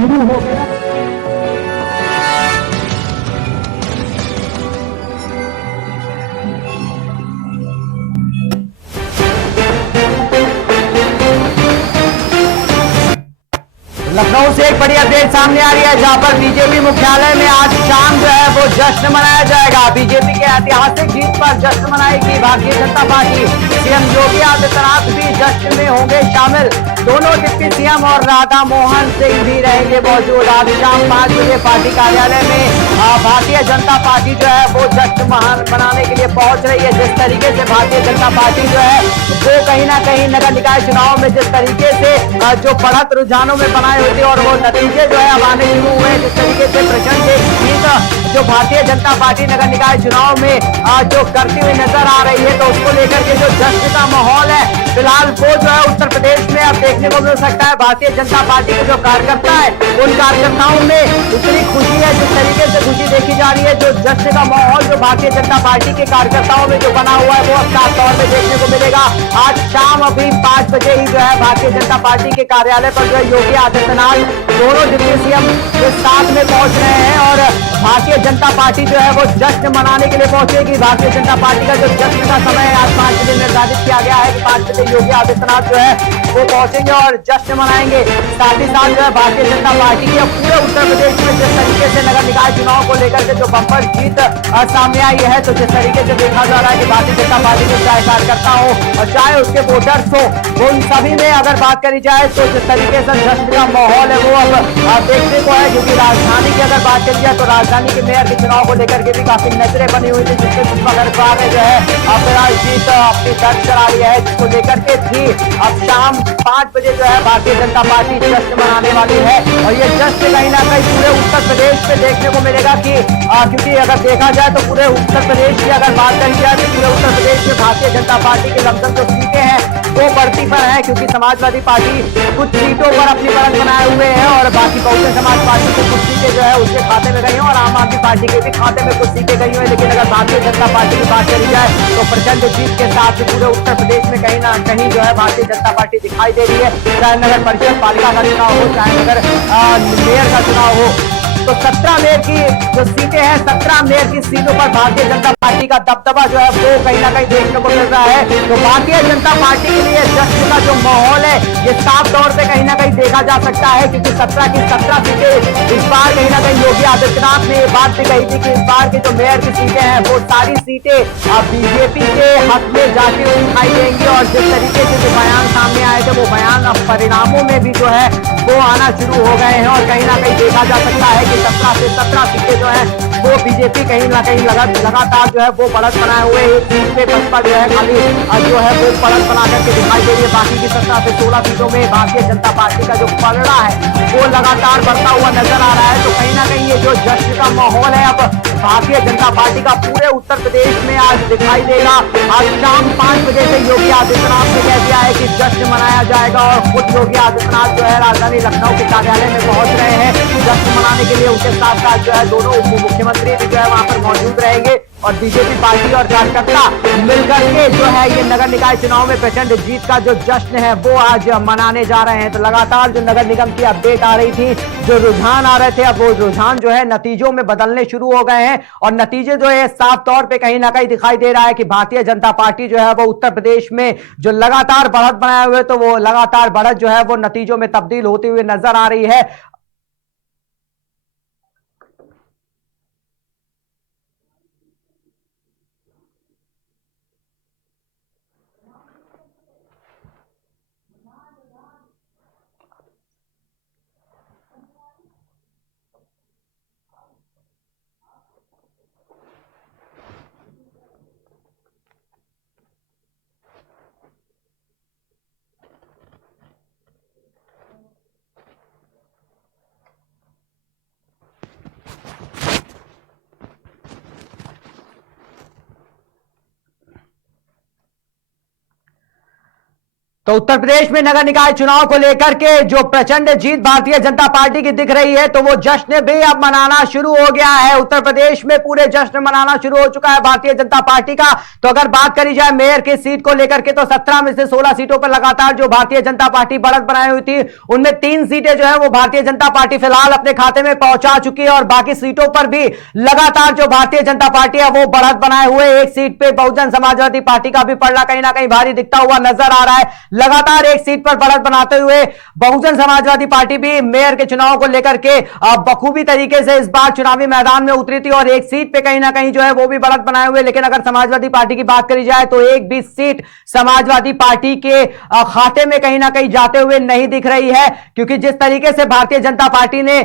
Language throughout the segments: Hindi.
शुरू हो गया। लखनऊ से एक बड़ी अपडेट सामने आ रही है, जहां पर बीजेपी मुख्यालय में आज शाम जो है वो जश्न मनाया जाएगा। बीजेपी के ऐतिहासिक जीत पर जश्न मनाएगी भारतीय जनता पार्टी। सीएम योगी आदित्यनाथ भी जश्न में होंगे शामिल। दोनों डिप्टी सीएम और राधा मोहन सिंह भी रहेंगे मौजूद। आज शाम 5 बजे पार्टी कार्यालय में भारतीय जनता पार्टी जो है वो जश्न मनाने के लिए पहुंच रही है। जिस तरीके से भारतीय जनता पार्टी जो है वो कहीं ना कहीं नगर निकाय चुनाव में जिस तरीके से जो बढ़त रुझानों में बनाए हुए थे और वो नतीजे जो है अब आने शुरू हुए, जिस तरीके से प्रचंड एक जीत जो भारतीय जनता पार्टी नगर निकाय चुनाव में जो करती हुई नजर आ रही है, तो उसको लेकर के जो जश्न का माहौल है फिलहाल वो जो है उत्तर प्रदेश में अब देखने को मिल सकता है। भारतीय जनता पार्टी के जो कार्यकर्ता है उन कार्यकर्ताओं में इतनी खुशी है, जिस तरीके से खुशी देखी जा रही है, जो जश्न का माहौल जो भारतीय जनता पार्टी के कार्यकर्ताओं में जो बना हुआ है वो अब साफ तौर पर देखने को मिलेगा। आज शाम अभी 5 बजे ही जो है भारतीय जनता पार्टी के कार्यालय पर जो है योगी आदित्यनाथ दोनों डिप्टी सीएम के साथ में पहुंच रहे हैं और भारतीय जनता पार्टी जो है वो जश्न मनाने के लिए पहुंचेगी। भारतीय जनता पार्टी का जो जश्न का समय आज 5 बजे निर्धारित किया गया है कि 5 बजे योगी आदित्यनाथ जो है वो पहुंचेंगे और जश्न मनाएंगे। साथ ही साथ जो है भारतीय जनता पार्टी के पूरे उत्तर प्रदेश में जिस तरीके से नगर निकाय चुनाव को लेकर के जो बम्पर जीत सामने आई है, तो जिस तरीके से देखा जा रहा है कि भारतीय जनता पार्टी के चाहे कार्यकर्ता हो और चाहे उसके वोटर्स हो, वो उन सभी में अगर बात करी जाए तो जिस तरीके से जश्न का माहौल है वो अब देखने को है। क्योंकि राजधानी की अगर बात करी जाए तो राजधानी के मेयर के चुनाव को लेकर के भी काफी नजरें बनी हुई थी, जिससे पुष्पा ने जो है फिलहाल जीत अपनी दर्ज करा ली है, जिसको लेकर के थी अब शाम 5 बजे जो है भारतीय जनता पार्टी जश्न मनाने वाली है। और ये जश्न कहीं ना कहीं पूरे उत्तर प्रदेश में देखने को मिलेगा कि क्योंकि अगर देखा जाए तो पूरे उत्तर प्रदेश की अगर बात करी जाए तो पूरे उत्तर प्रदेश में भारतीय जनता पार्टी के लमसम जो सीटें हैं वो बढ़ती पर है, क्योंकि समाजवादी पार्टी कुछ सीटों पर अपनी बढ़त बनाए हुए है और बाकी बहुजन समाज पार्टी की कुछ सीटें जो है उसके खाते में गई हैं और आम आदमी पार्टी के भी खाते में कुछ सीटें गई हुई है। लेकिन अगर भारतीय जनता पार्टी की बात करी जाए तो प्रचंड जीत के साथ पूरे उत्तर प्रदेश में कहीं ना कहीं जो है भारतीय जनता पार्टी दिखाई दे रही है। चाहे नगर परिषद पालिका का चुनाव हो, चाहे नगर मेयर का चुनाव हो, तो 17 मेयर की जो सीटें हैं 17 मेयर की सीटों पर भारतीय जनता पार्टी का दबदबा जो है वो कहीं ना कहीं देखने को मिल रहा है। तो भारतीय जनता पार्टी के लिए जश्न का जो माहौल है ये साफ तौर पे कहीं ना कहीं देखा जा सकता है, क्योंकि 17 की 17 सीटें इस बार कहीं ना कहीं योगी आदित्यनाथ ने ये बात भी कही थी कि इस बार की जो मेयर की सीटें हैं वो सारी सीटें बीजेपी के हक में जाती हुई दिखाई देंगी। और जिस तरीके से जो बयान सामने आए थे वो बयान अब परिणामों में भी जो है वो आना शुरू हो गए हैं और कहीं ना कहीं देखा जा सकता है कि 17 से 17 सीटें जो है वो बीजेपी कहीं ना कहीं लगातार जो है वो बढ़त बनाए हुए एक सीट पे बसपा जो है खाली जो है वो बढ़त बना करके दिखाई दे रही है। बाकी की 17 से 16 सीटों में भारतीय जनता पार्टी का जो पलड़ा है वो लगातार बढ़ता हुआ नजर आ रहा है। तो कहीं ना कहीं ये जो जश्न का माहौल है अब भारतीय जनता पार्टी का पूरे उत्तर प्रदेश में आज दिखाई देगा। आज शाम 5 बजे से योगी आदित्यनाथ ने कह दिया है कि जश्न मनाया जाएगा और खुद योगी आदित्यनाथ जो है राजधानी लखनऊ के कार्यालय में पहुंच रहे हैं जश्न मनाने के लिए। उनके साथ साथ जो है दोनों उप मुख्यमंत्री भी जो है वहां पर मौजूद रहेंगे और बीजेपी पार्टी और कार्यकर्ता मिलकर के जो है ये नगर निकाय चुनाव में प्रचंड जीत का जो जश्न है वो आज मनाने जा रहे हैं। तो लगातार जो नगर निगम की अपडेट आ रही थी, जो रुझान आ रहे थे, अब वो रुझान जो है नतीजों में बदलने शुरू हो गए हैं और नतीजे जो है साफ तौर पे कहीं ना कहीं दिखाई दे रहा है कि भारतीय जनता पार्टी जो है वो उत्तर प्रदेश में जो लगातार बढ़त बनाए हुए तो वो लगातार बढ़त जो है वो नतीजों में तब्दील होती हुई नजर आ रही है। तो उत्तर प्रदेश में नगर निकाय चुनाव को लेकर के जो प्रचंड जीत भारतीय जनता पार्टी की दिख रही है, तो वो जश्न भी अब मनाना शुरू हो गया है। उत्तर प्रदेश में पूरे जश्न मनाना शुरू हो चुका है भारतीय जनता पार्टी का। तो अगर बात करी जाए मेयर की सीट को लेकर के, तो 17 में से 16 सीटों पर लगातार जो भारतीय जनता पार्टी बढ़त बनाई हुई थी, उनमें 3 सीटें जो है वो भारतीय जनता पार्टी फिलहाल अपने खाते में पहुंचा चुकी है। और बाकी सीटों पर भी लगातार जो भारतीय जनता पार्टी है वो बढ़त बनाए हुए, एक सीट पे बहुजन समाजवादी पार्टी का भी पलड़ा कहीं ना कहीं भारी दिखता हुआ नजर आ रहा है। लगातार एक सीट पर बढ़त बनाते हुए बहुजन समाजवादी पार्टी भी मेयर के चुनाव को लेकर के बखूबी तरीके से इस बार चुनावी मैदान में उतरी थी और एक सीट पे कहीं ना कहीं जो है वो भी बढ़त बनाए हुए। लेकिन अगर समाजवादी पार्टी की बात करी जाए तो एक भी सीट समाजवादी पार्टी के खाते में कहीं ना कहीं जाते हुए नहीं दिख रही है, क्योंकि जिस तरीके से भारतीय जनता पार्टी ने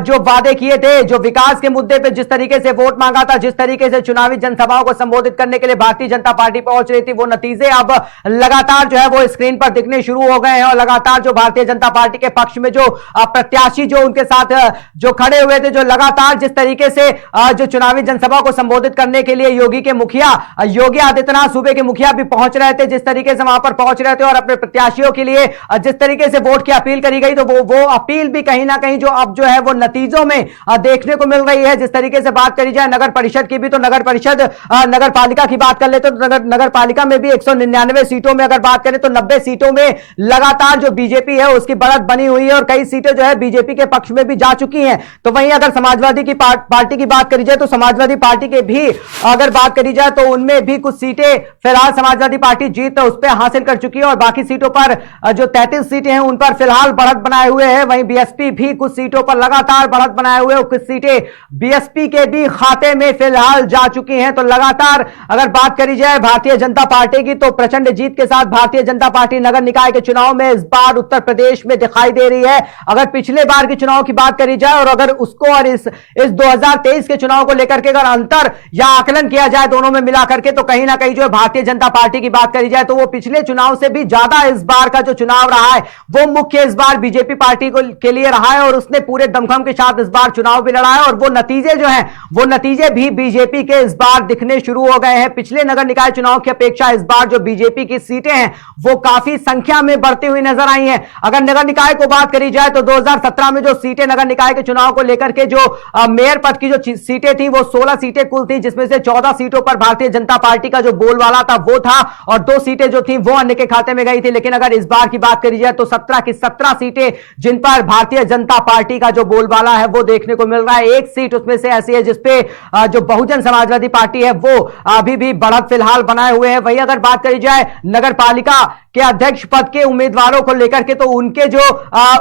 जो वादे किए थे, जो विकास के मुद्दे पर जिस तरीके से वोट मांगा था, जिस तरीके से चुनावी जनसभाओं को संबोधित करने के लिए भारतीय जनता पार्टी पहुंच रही थी, वो नतीजे अब लगातार जो है वो स्क्रीन पर दिखने शुरू हो गए हैं। और लगातार जो भारतीय जनता पार्टी के पक्ष में जो प्रत्याशी जो उनके साथ जो खड़े हुए थे, जो लगातार जिस तरीके से जो चुनावी जनसभा को संबोधित करने के लिए योगी के मुखिया योगी आदित्यनाथ सूबे के मुखिया भी पहुंच रहे थे, जिस तरीके से वहां पर पहुंच रहे थे और अपने प्रत्याशियों के लिए जिस तरीके से वोट की अपील करी गई, तो वो अपील भी कहीं ना कहीं जो अब जो है वो नतीजों में देखने को मिल रही है। जिस तरीके से बात करी जाए नगर परिषद की भी, तो नगर परिषद नगर पालिका की बात कर लेते तो नगर पालिका में भी 199 सीटों में अगर बात करें तो 90 सीटों में लगातार जो बीजेपी है उसकी बढ़त बनी हुई है और कई सीटें जो है बीजेपी के पक्ष में भी जा चुकी हैं। तो वहीं अगर समाजवादी की पार्टी की बात करी जाए तो समाजवादी पार्टी के भी अगर बात करी जाए तो उनमें भी कुछ सीटें फिलहाल समाजवादी पार्टी जीत उस पर हासिल कर चुकी है और बाकी सीटों पर जो 33 सीटें हैं उन पर फिलहाल बढ़त बनाए हुए हैं। वहीं बीएसपी भी कुछ सीटों पर लगातार बढ़त बनाए हुए, कुछ सीटें बीएसपी के भी खाते में फिलहाल जा चुकी हैं। तो लगातार अगर बात करी जाए भारतीय जनता पार्टी की, तो प्रचंड जीत के साथ भारतीय जनता पार्टी नगर निकाय के चुनाव में इस बार उत्तर प्रदेश में दिखाई दे रही है। अगर पिछले बार के चुनाव की बात करी जाए और अगर उसको और इस 2023 के चुनाव को लेकर के अगर अंतर या आकलन किया जाए दोनों में मिला करके, तो कहीं ना कहीं जो भारतीय जनता पार्टी की बात करी जाए तो वो पिछले चुनाव से भी ज्यादा इस बार का जो चुनाव रहा है वो मुख्य इस बार बीजेपी पार्टी के लिए रहा है और उसने पूरे दमखम के साथ इस बार चुनाव भी लड़ा है और वो नतीजे जो हैं वो नतीजे भी बीजेपी के इस बार दिखने शुरू हो गए हैं। पिछले नगर निकाय चुनाव की अपेक्षा इस बार जो बीजेपी की सीटें हैं वो काफी संख्या में बढ़ती हुई नजर आई हैं। अगर नगर निकाय को बात करी जाए तो 2017 में जो सीटें नगर निकाय के चुनाव को लेकर के जो मेयर पद की जो सीटें थी वो 16 सीटें कुल थी, जिसमें से 14 सीटों पर भारतीय जनता पार्टी का जो बोलबाला था वो था और 2 सीटें जो थी वो अन्य के खाते में गई थी। लेकिन अगर इस बार की बात करी जाए तो 17 की 17 सीटें जिन पर भारतीय जनता पार्टी का जो बोलबाला है वो देखने को मिल रहा है। एक सीट उसमें से ऐसी है जिसपे जो बहुजन समाजवादी पार्टी है वो अभी भी बढ़त फिलहाल बनाए हुए है। वहीं अगर बात करी जाए नगर पालिका के अध्यक्ष पद के उम्मीदवारों को लेकर के, तो उनके जो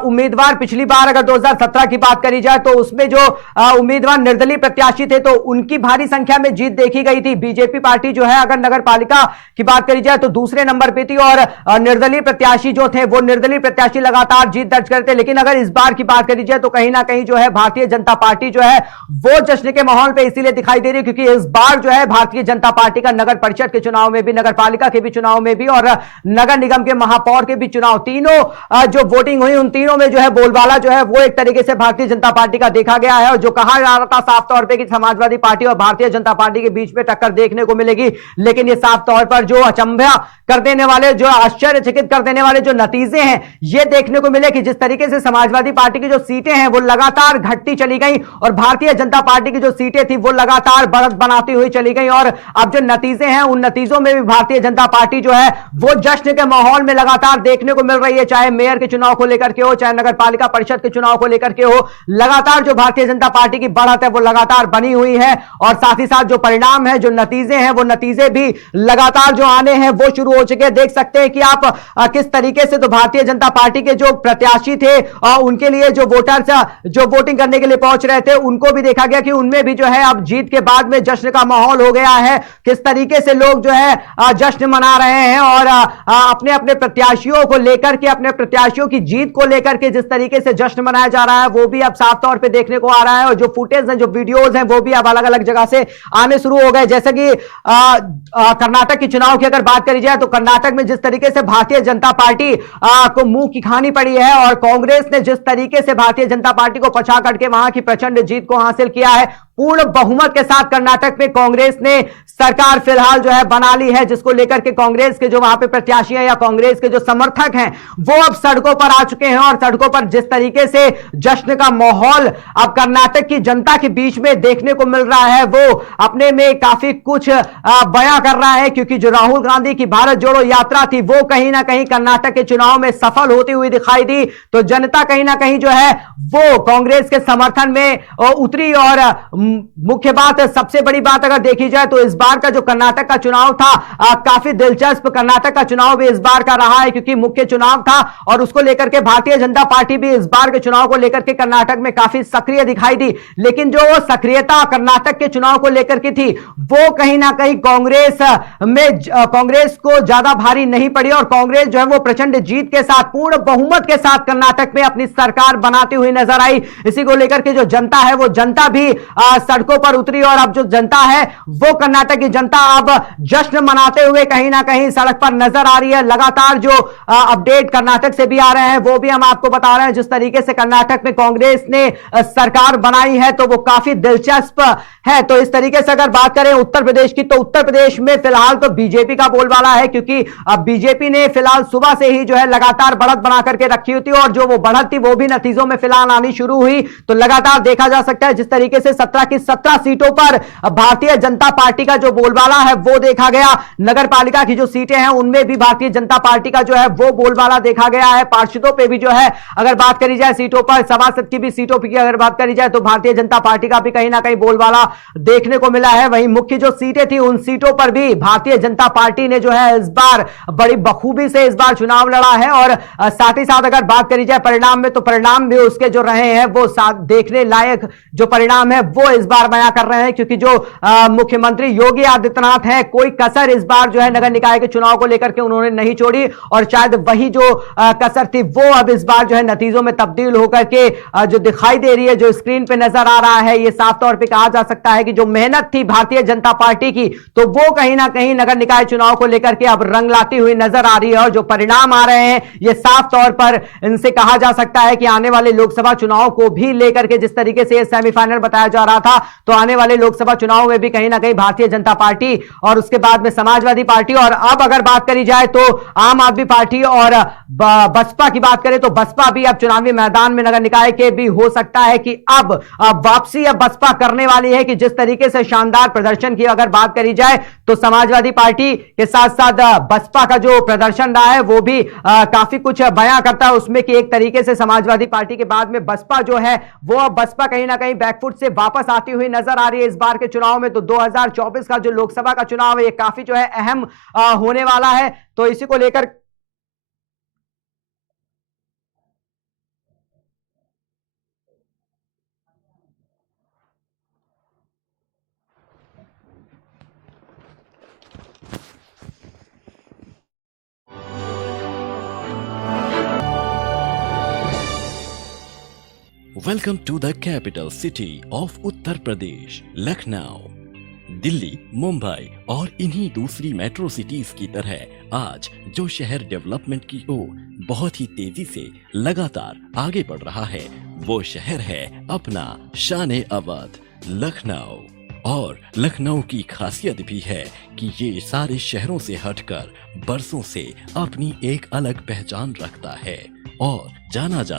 उम्मीदवार पिछली बार अगर 2017 की बात करी जाए तो उसमें जो उम्मीदवार निर्दलीय प्रत्याशी थे तो उनकी भारी संख्या में जीत देखी गई थी। बीजेपी पार्टी जो है अगर नगर पालिका की बात करी जाए तो दूसरे नंबर पे थी और निर्दलीय प्रत्याशी जो थे वो निर्दलीय प्रत्याशी लगातार जीत दर्ज करते। लेकिन अगर इस बार की बात करी जाए तो कहीं ना कहीं जो है भारतीय जनता पार्टी जो है वो जश्न के माहौल पे इसीलिए दिखाई दे रही है क्योंकि इस बार जो है भारतीय जनता पार्टी का नगर परिषद के चुनाव में भी, नगर पालिका के भी चुनाव में भी और नगर निगम के महापौर के भी चुनाव, तीनों जो वोटिंग हुई उन तीनों में जो है बोलबाला जो है वो एक तरीके से भारतीय जनता पार्टी का देखा गया है। और जो कहा जा रहा था साफ तौर पे कि समाजवादी पार्टी और भारतीय जनता पार्टी के बीच में टक्कर देखने को मिलेगी, लेकिन ये साफ तौर पर जो अचंभा कर देने वाले, जो आश्चर्यचकित कर देने वाले जो नतीजे हैं ये देखने को मिले कि जिस तरीके से समाजवादी पार्टी की जो सीटें हैं वो लगातार घटती चली गई और भारतीय जनता पार्टी की जो सीटें थी वो लगातार बढ़त बनाती हुई चली गई। और अब जो नतीजे हैं उन नतीजों में भी भारतीय जनता पार्टी जो है वो जश्न के माहौल में लगातार देखने को मिल रही है, चाहे मेयर के चुनाव को लेकर के हो, चाहे नगर पालिका परिषद के चुनाव को लेकर के हो। लगातार जो भारतीय जनता पार्टी की बढ़त है वो लगातार बनी हुई है और साथ ही साथ जो परिणाम है, जो नतीजे हैं वो नतीजे भी लगातार जो आने हैं वो शुरू हो चुके हैं। देख सकते हैं कि आप किस तरीके से तो भारतीय जनता पार्टी के जो प्रत्याशी थे उनके लिए जो वोटर्स जो वोटिंग करने के लिए पहुंच रहे थे उनको भी देखा गया कि उनमें भी जो है अब जीत के बाद में जश्न का माहौल हो गया है। किस तरीके से लोग जो है जश्न मना रहे हैं और अपने अपने प्रत्याशियों को लेकर के, अपने प्रत्याशियों की जीत को लेकर के जिस तरीके से जश्न मनाया जा रहा है वो भी अब साफ तौर पे देखने को आ रहा है। और जो फुटेज हैं, जो वीडियोज हैं वो भी अब अलग अलग जगह से आने शुरू हो गए। जैसे कि कर्नाटक के चुनाव की अगर बात करी जाए तो कर्नाटक में जिस तरीके से भारतीय जनता पार्टी को मुंह की खानी पड़ी है और कांग्रेस ने जिस तरीके से भारतीय जनता पार्टी को पछा करके वहां की प्रचंड जीत को हासिल किया है, पूर्ण बहुमत के साथ कर्नाटक में कांग्रेस ने सरकार फिलहाल जो है बना ली है, जिसको लेकर के कांग्रेस के जो वहां पे प्रत्याशी हैं या कांग्रेस के जो समर्थक हैं वो अब सड़कों पर आ चुके हैं। और सड़कों पर जिस तरीके से जश्न का माहौल अब कर्नाटक की जनता के बीच में देखने को मिल रहा है वो अपने में काफी कुछ बयां कर रहा है, क्योंकि जो राहुल गांधी की भारत जोड़ो यात्रा थी वो कहीं ना कहीं कर्नाटक के चुनाव में सफल होती हुई दिखाई दी। तो जनता कहीं ना कहीं जो है वो कांग्रेस के समर्थन में उतरी। और मुख्य बात, सबसे बड़ी बात अगर देखी जाए तो इस बार का जो कर्नाटक का चुनाव था काफी दिलचस्प कर्नाटक का चुनाव भी इस बार का रहा है, क्योंकि मुख्य चुनाव था और उसको लेकर के भारतीय जनता पार्टी भी इस बार के चुनाव को लेकर के कर्नाटक में काफी सक्रिय दिखाई दी। लेकिन जो सक्रियता कर्नाटक के चुनाव को लेकर के थी वो कहीं ना कहीं कांग्रेस को ज्यादा भारी नहीं पड़ी और कांग्रेस जो है वो प्रचंड जीत के साथ पूर्ण बहुमत के साथ कर्नाटक में अपनी सरकार बनाती हुई नजर आई। इसी को लेकर के जो जनता है वो जनता भी सड़कों पर उतरी और अब जो जनता है वो कर्नाटक की जनता अब जश्न मनाते हुए कहीं ना कहीं सड़क पर नजर आ रही है। लगातार जो अपडेट कर्नाटक से भी आ रहे हैं वो भी हम आपको बता रहे हैं। जिस तरीके से कर्नाटक में कांग्रेस ने सरकार बनाई है तो वो काफी दिलचस्प है। तो इस तरीके से अगर बात करें उत्तर प्रदेश की, तो उत्तर प्रदेश में फिलहाल तो बीजेपी का बोलबाला है, क्योंकि बीजेपी ने फिलहाल सुबह से ही जो है लगातार बढ़त बना करके रखी हुई थी और जो वो बढ़त थी वो भी नतीजों में फिलहाल आनी शुरू हुई। तो लगातार देखा जा सकता है जिस तरीके से 17 की 17 सीटों पर भारतीय जनता पार्टी का जो बोलबाला है वो देखा गया। नगर पालिका की जो सीटें हैं उनमें भी भारतीय जनता पार्टी का जो है वो बोलबाला देखा गया है। पार्षदों पे भी जो है अगर बात करी जाए सीटों पर, सभासद की भी सीटों की अगर बात करी जाए तो भारतीय जनता पार्टी का भी कहीं ना कहीं बोलबाला देखने को मिला है। वहीं मुख्य जो सीटें थी उन सीटों पर भी भारतीय जनता पार्टी ने जो है इस बार बड़ी बखूबी से इस बार चुनाव लड़ा है। और साथ ही साथ अगर बात करी जाए परिणाम में, तो परिणाम भी उसके जो रहे हैं वो देखने लायक जो परिणाम है वो इस बार बयां कर रहे हैं, क्योंकि जो मुख्यमंत्री योगी आदित्यनाथ हैं कोई कसर इस बार जो है नगर निकाय के चुनाव को लेकर के उन्होंने नहीं छोड़ी और शायद वही जो कसर थी वो अब इस बार जो है नतीजों में तब्दील होकर के जो दिखाई दे रही है, जो स्क्रीन पे नजर आ रहा है, ये साफ तौर पे कहा जा सकता है कि जो मेहनत थी भारतीय जनता पार्टी की तो वो कहीं ना कहीं नगर निकाय चुनाव को लेकर के अब रंग लाती हुई नजर आ रही है। और जो परिणाम आ रहे हैं ये साफ तौर पर इनसे कहा जा सकता है कि आने वाले लोकसभा चुनाव को भी लेकर के जिस तरीके से सेमीफाइनल बताया जा रहा था, तो आने वाले लोकसभा चुनाव में भी कहीं ना कहीं भारतीय जनता पार्टी और उसके बाद में समाजवादी पार्टी और अब अगर बात करी जाए तो आम आदमी पार्टी और बसपा की बात करें तो बसपा भी अब चुनावी मैदान में नगर निकाय के भी हो सकता है कि अब वापसी अब बसपा करने वाली है, कि जिस तरीके से शानदार प्रदर्शन की अगर बात करी जाए तो समाजवादी पार्टी के साथ साथ बसपा का जो प्रदर्शन रहा है वो भी काफी कुछ बयां करता है उसमें, कि एक तरीके से समाजवादी पार्टी के बाद में बसपा जो है वो अब बसपा कहीं ना कहीं बैकफुट से वापस आती हुई नजर आ रही है इस बार के चुनाव में। तो 2024 का जो लोकसभा का चुनाव है ये काफी जो है अहम होने वाला है। तो इसी को लेकर Welcome to the capital city of Uttar Pradesh, Lucknow. Delhi, Mumbai और इन्हीं दूसरी मेट्रो सिटीज की तरह आज जो शहर डेवलपमेंट की ओर बहुत ही तेजी से लगातार आगे बढ़ रहा है वो शहर है अपना शान अवध लखनऊ। और लखनऊ की खासियत भी है कि ये सारे शहरों से हटकर बरसों से अपनी एक अलग पहचान रखता है और जाना जाता